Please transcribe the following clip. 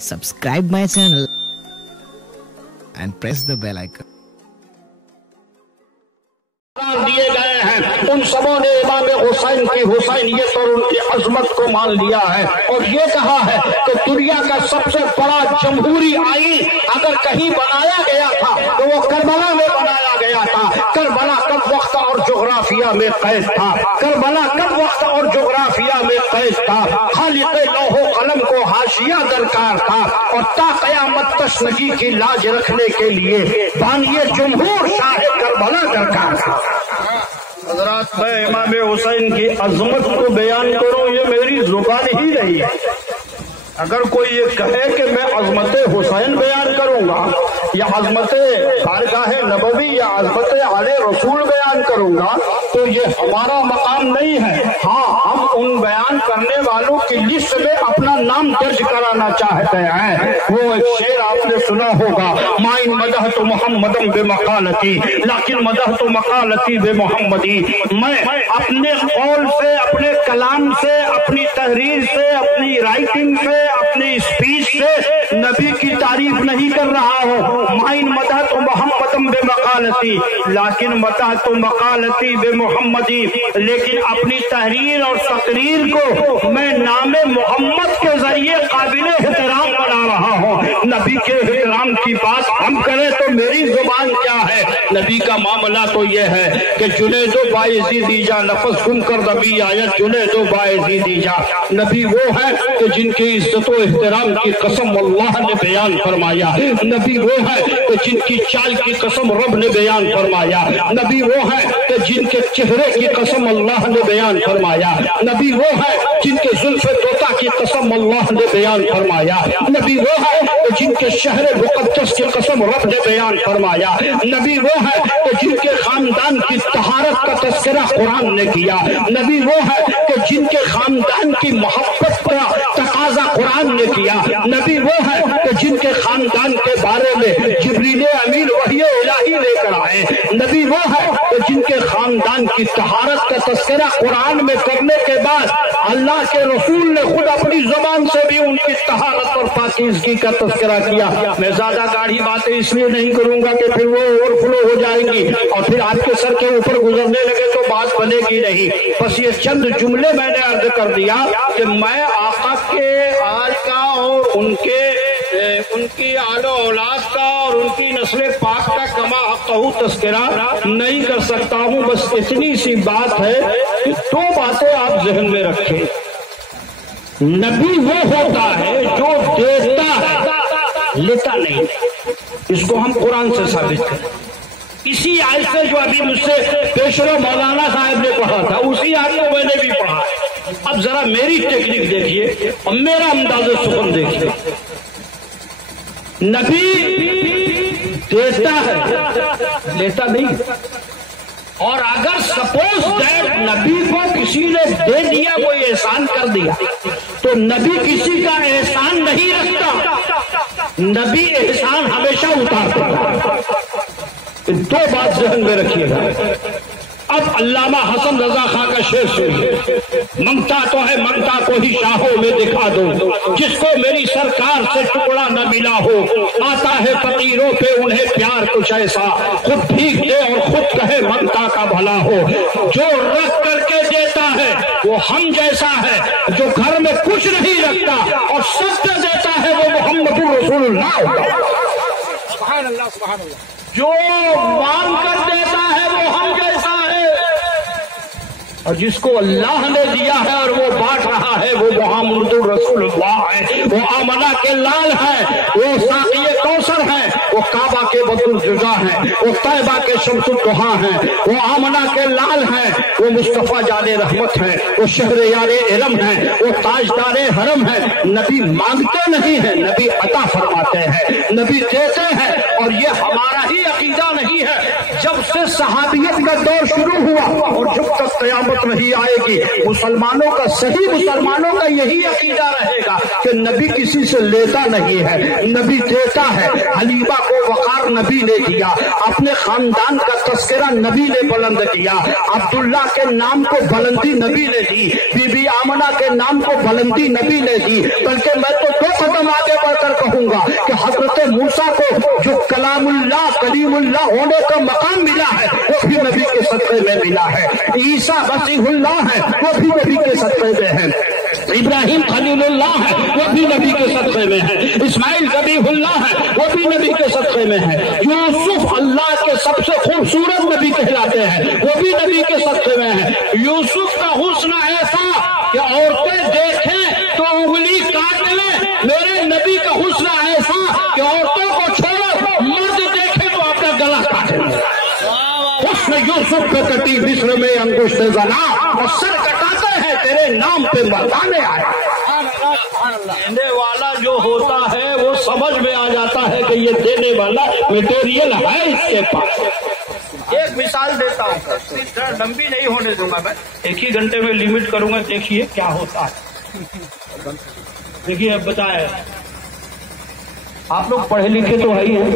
subscribe my channel and press the bell icon. दिए गए हैं उन सबों ने इमाम हुसैन की हुसैनियत और उनकी अजमत को मान लिया है और ये कहा है कि दुनिया का सबसे बड़ा जमहूरी आईन अगर कहीं बनाया गया था तो वो करबला में बनाया गया था। करबला कब वक्त और जोग्राफिया में कैद था, करबला कब वक्त और जोग्राफिया में कैद था। खालिक लौहो कलम को हाशिया दरकार था और ता क़यामत तशनगी की लाज रखने के लिए बानिए जमहूर शाह करबला दरकार था। हज़रात, मैं इमाम हुसैन की अजमत को बयान करूं ये मेरी जुबान ही नहीं है। अगर कोई ये कहे कि मैं अजमत हुसैन बयान करूंगा या अजमत बारगाह नबवी या अजमत आले रसूल बयान करूंगा तो ये हमारा मकाम नहीं है। हाँ, हम उन बयान करने वालों की लिस्ट में अपना नाम दर्ज कराना चाहते हैं। वो एक शेर आपने सुना होगा, माइन मदह तो मोहम्मदम बे मकालती लेकिन मदह तो मकालती बे मोहम्मदी। मैं अपने कौल से, अपने कलाम से, अपनी तहरीर से, अपनी राइटिंग से, अपनी स्पीच से नबी की तारीफ नहीं कर रहा हूँ। माइन मदह तो मोहम्मदम बे मकालती लेकिन मदह तो मकालती बे मोहम्मदी। लेकिन अपनी तहरीर और तकरीर को मैं नामे मोहम्मद के जरिए काबिले एहतराम बना रहा हूँ। नबी के एहतराम की बात हम करें तो मेरी जुबान क्या है। नबी का मामला तो यह है कि जुनेदो बायज़ी दीजा नफस गुम कर नबी आयत जुनेदो बायज़ी दीजा। नबी वो है कि जिनकी इज्जत और एहतराम की कसम अल्लाह ने बयान फरमाया। नबी वो है कि जिनकी चाल की कसम रब ने बयान फरमाया। नबी वो है कि जिनके चेहरे की कसम अल्लाह ने बयान फरमाया। नबी वो है जिनके जुल्फ़े तोता की कसम अल्लाह ने बयान फरमाया। नबी वो है कि जिनके शहर मुक़द्दस की कसम रब ने बयान फरमाया। नबी वो है कि जिनके खानदान की तहारत का तज़किरा कुरान ने किया। नबी वो है कि जिनके खानदान की मोहब्बत का तकाज़ा कुरान ने किया। नबी वो है कि जिनके खानदान के बारे में जिब्रील अमीन वही इलाही लेकर आए। नबी वो है कि जिनके खानदान की तहारत का तज़किरा कुरान में करने के बाद अल्लाह के रसूल ने खुद अपनी जुबान से भी उनकी तहारत और पाकीज़गी का तज़किरा किया। मैं ज्यादा गाढ़ी बातें इसलिए नहीं करूंगा कि फिर वो ओवरफ्लो हो जाएंगी और फिर आपके सर के ऊपर गुजरने लगे तो बात बनेगी नहीं। बस ये चंद जुमले मैंने अर्ज कर दिया कि मैं आका के आल का और उनकी आलो औलाद का और उनकी नस्ल पाक का कमा कहूँ तस्करा नहीं कर सकता हूँ। बस इतनी सी बात है कि दो बातें आप जहन में रखें। नबी वो होता है जो देता है, लेता नहीं। इसको हम कुरान से साबित करें। इसी आयत से जो अभी मुझसे पेशरो मौलाना साहब ने पढ़ा था उसी आयत को मैंने भी पढ़ा। अब जरा मेरी टेक्निक देखिए और मेरा अंदाज़े सुकून देखिए। नबी देता है, लेता नहीं। और अगर सपोज दैट नबी को किसी ने दे दिया, कोई एहसान कर दिया, तो नबी किसी का एहसान नहीं रखता, नबी एहसान हमेशा उतारता है। दो बात ज़हन में रखिएगा। अब अल्लामा हसन रजा खां का शेर सुनिए। मंगता तो है मंगता को ही शाहों में दिखा दो, जिसको मेरी सरकार से टुकड़ा न मिला हो। आता है फकीरों पे उन्हें प्यार कुछ ऐसा, खुद भीख दे और खुद कहे मंगता का भला हो। जो रख करके देता है वो हम जैसा है, जो घर में कुछ नहीं रखता और सत्य देता है वो मोहम्मदुर रसूलुल्लाह होगा। सुभान अल्लाह, सुभान अल्लाह। जो मांग कर देता है वो हम जैसा है और जिसको अल्लाह ने दिया है और वो बांट रहा है वो मोहम्मदुर रसूलुल्लाह है। वो आमना के लाल है, वो साक़िए कौसर है, वो काबा के बदुल जुज़ा है, वो तैबा के शम्सुल दुहा है, वो आमना के लाल है, वो मुस्तफ़ा जाने रहमत है, वो शहर यारे इलम है, वो ताजदारे हरम है। नबी मांगते नहीं है, नबी अता फरमाते हैं, नबी देते हैं। और ये हमारा ही अकीदा नहीं है, जब से सहाबियत का दौर शुरू हुआ और जब तक क़यामत नहीं आएगी, मुसलमानों का सही मुसलमानों का यही अकीदा रहेगा कि नबी किसी से लेता नहीं है, नबी देता है। हलीमा को वक़ार नबी ने दिया, अपने खानदान का तस्करा नबी ने बुलंद किया, अब्दुल्ला के नाम को बुलंदी नबी ने दी, बीबी आमना के नाम को बुलंदी नबी ने दी। बल्कि मैं तो 2 कदम आगे बढ़कर कहूंगा कि हजरत मूसा को जो कलामुल्लाह कलीमुल्लाह होने का मकाम मिला है वो भी नबी के सदक़े में मिला है। ईसा मसीहुल्लाह है वो भी नबी के सदक़े में है, इब्राहिम खलीलुल्लाह है वो भी नबी के सदक़े में है, इस्माइल ज़बीहुल्लाह है वो भी नबी के सदक़े में है, यूसुफ अल्लाह के सबसे खूबसूरत नबी कहलाते हैं वो भी नबी के सदक़े में है। यूसुफ का हुस्न ऐसा कि औरतें देखें तो उंगली काट लें, मेरे नबी का हुस्न ऐसा कि औरतों को छोड़ो मर्द देखे तो अपना गला काट लें। हुस्न यूसुफ पे कटी मिस्र में अंगुष्ठ ज़ना, और सर कटाते हैं तेरे नाम पे मर्दाने आए। देने वाला जो होता है वो समझ में आ जाता है कि ये देने वाला मटेरियल है इसके पास। एक मिसाल देता हूँ, लंबी नहीं होने दूंगा मैं, 1 ही घंटे में लिमिट करूंगा, देखिए क्या होता है। देखिए अब बताए, आप लोग पढ़े लिखे तो है ही हैं।